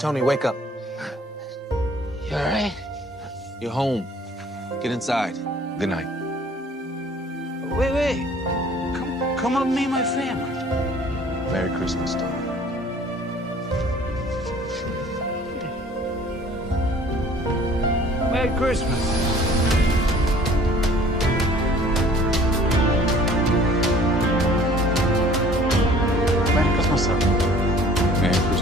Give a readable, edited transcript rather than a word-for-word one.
Tony, wake up. You all right? You're home. Get inside. Good night. Wait. Come up and meet my family. Merry Christmas, Tony. Merry Christmas. Merry Christmas, sir. Merry Christmas.